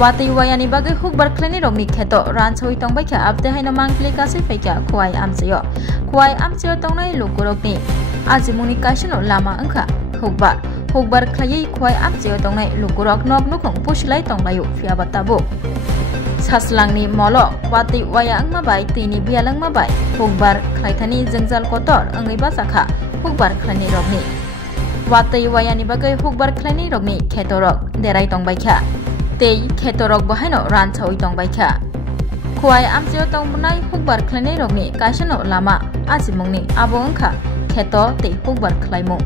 Watay wayani bagai hukbar kleni rokni kheto ranchoi tongbaikha abde haina mangpli kasai faikha khuai amchayo. Khuai amchayo tongnai lukurokni ajimuni kaisano lama angkha hukbar khlai khuai amchayo tongnai lukurok nok nukhong pusilai tonglayo phiaba tabo. Saslangni molo watay waya angma bai tini bialangma bai hukbar khlaithani jengjal kotor angai basakha hukbar khlani rokni. Watay wayani bagai hukbar khlani rokni khetorok derai tongbaikha. Tei khetorok bahaino ranchoi tongbaikha. Khuai amchayo tongnai hukbar khlani rokni kaisano lama ajimungni abo angkha kheto tei hukbar khlaimung.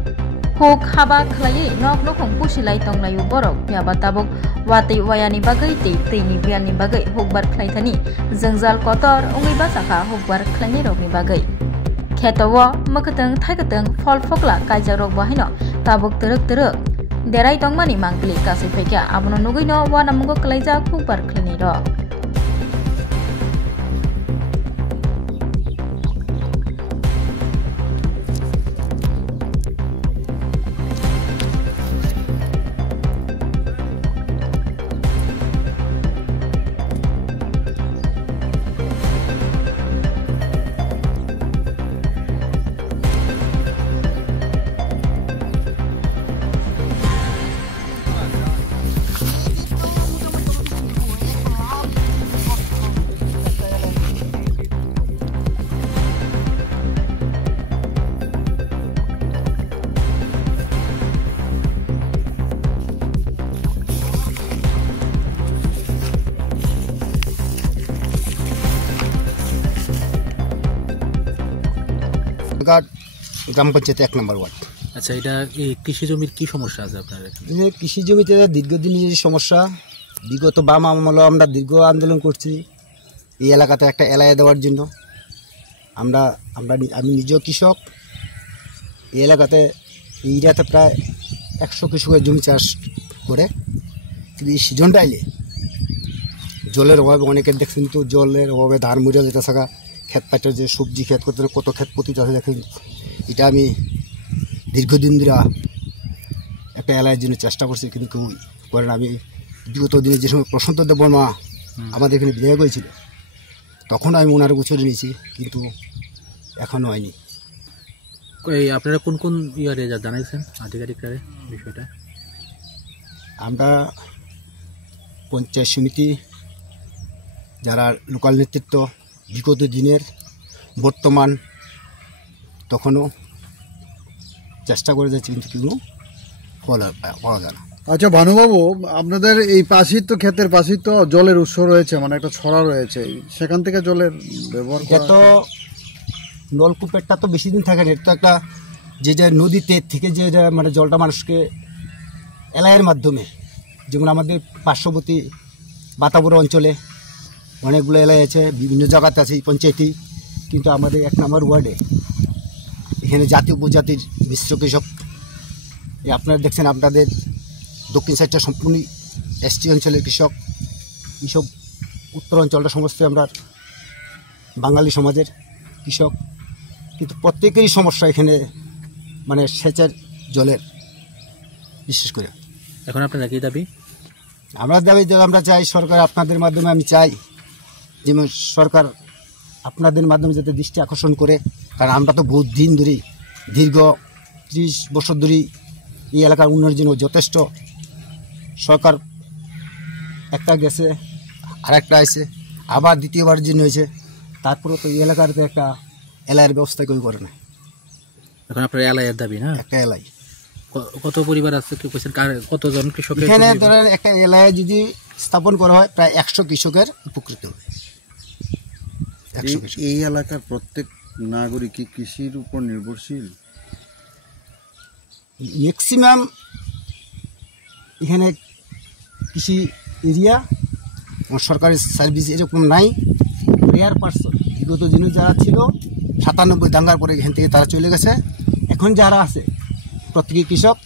Huk haba khlai nok nokhong pusilai tonglayo borok phiaba tabuk watay wayani bagai tei tini bialni bagai hukbar khlaithani jengjal kotor ongai basakha hukbar khlani rokni bagai. Khetowo mwkhwtwng thaikatwng fol phokla kaijarok bahaino tabuk teruk derai tongmani mangpili kasai faikha abono nugaino wanamungo kalaijak hukbar khlani rok. গ্রাম পঞ্চায়েত 1 নম্বর word. আচ্ছা, এটা কৃষি জমির কি সমস্যা আছে আপনার এখানে? কৃষি জমিতে দীর্ঘদিনের সমস্যা। বিগত বাম আমলে আমরা দীর্ঘ আন্দোলন করছি এই এলাকাতে একটা এলাকা দেওয়ার জন্য। আমি নিজেও কৃষক। এই এলাকাতে এই এরিয়াতে প্রায় 100 কৃষকের জমি চাষ করে, কিন্তু এই সিজনটা এলে জলের অভাবে অনেকের দেখছেন তো জলের অভাবে ধান মরে যেতে থাকা ক্ষেত পাটের যে সবজি ক্ষেত করতে কত ক্ষেত প্রতি চাষে দেখেন। এটা আমি দীর্ঘদিন ধরে একটা এলাকার জন্য চেষ্টা করছি, কিন্তু কেউ করেন। আমি বিগত দিনে যে সময় প্রশান্ত দেববর্মা আমাদের এখানে বিদায় করেছিল তখন আমি ওনার গোচরে নিয়েছি, কিন্তু এখনও হয়নি। আপনারা কোন কোন ইয়ারে জানাইছেন আধিকারিকরা বিষয়টা? আমরা পঞ্চায়েত সমিতি, যারা লোকাল নেতৃত্ব, বিগত দিনের, বর্তমান, তখনও চেষ্টা করে যাচ্ছি, কিন্তু কোনো ফল পাওয়া যায় না। আচ্ছা ভানুবাবু, আপনাদের এই পাশেই তো ক্ষেতের পাশেই তো জলের উৎস রয়েছে, মানে একটা ছড়া রয়েছে, সেখান থেকে জলের ব্যবহার তো নলকূপেরটা তো বেশি দিন থাকে না। এটা তো একটা যে নদীতে থেকে যে মানে জলটা মানুষকে এলাকার মাধ্যমে, যেমন আমাদের পার্শ্ববর্তী বাতাবর অঞ্চলে অনেকগুলো এলাকা আছে, বিভিন্ন জায়গাতে আছে এই পঞ্চায়েতই, কিন্তু আমাদের 1 নম্বর ওয়ার্ডে এখানে জাতীয় উপজাতির মিশ্র কৃষক। আপনারা দেখছেন আপনাদের দক্ষিণ সাইডটা সম্পূর্ণ এসটি অঞ্চলের কৃষক। এইসব উত্তর অঞ্চলটা সমস্ত আমরা বাঙালি সমাজের কৃষক, কিন্তু প্রত্যেকেরই সমস্যা এখানে, মানে সেচের জলের বিশেষ করে। এখন আপনারা কি দাবি? আমরা চাই সরকার আপনাদের মাধ্যমে, আমি চাই যেমন সরকার আপনাদের মাধ্যমে যাতে দৃষ্টি আকর্ষণ করে, কারণ আমরা তো বহুত দিন ধরেই, দীর্ঘ 30 বছর ধরেই এই এলাকার উন্নয়নের জন্য যথেষ্ট। সরকার একটা গেছে, আর একটা আছে, আবার দ্বিতীয়বার জন্য হয়েছে, তারপরে তো এই এলাকার তো একটা এলাকার ব্যবস্থা কেউ করে না। এখন আপনার এলাকার দাবি না? একটা এলাই কত পরিবার আছে, কতজন কৃষক? এখানে ধরেন একটা এলাকায় যদি স্থাপন করা হয় প্রায় 100 কৃষকের উপকৃত হবে। এই এলাকার প্রত্যেক নাগরিক কি কৃষির উপর নির্ভরশীল? ম্যাক্সিমাম এখানে কৃষি এরিয়া, সরকারি সার্ভিস এরকম নাই। রেয়ার পার্সন বিগত দিনে যারা ছিল 97 দাঙ্গার পরে এখান থেকে তারা চলে গেছে। এখন যারা আছে প্রত্যেকই কৃষক।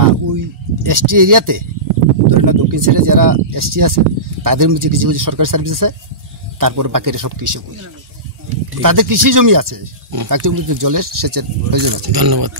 আর ওই এসটি এরিয়াতে ধরে না দক্ষিণ সাইডে যারা এসটি আছে তাদের মধ্যে কিছু কিছু সরকারি সার্ভিস আছে, তারপর বাকিটা সব কৃষক। তাদের কৃষি জমি আছে, তাদের জলের সেচের প্রয়োজন আছে। ধন্যবাদ।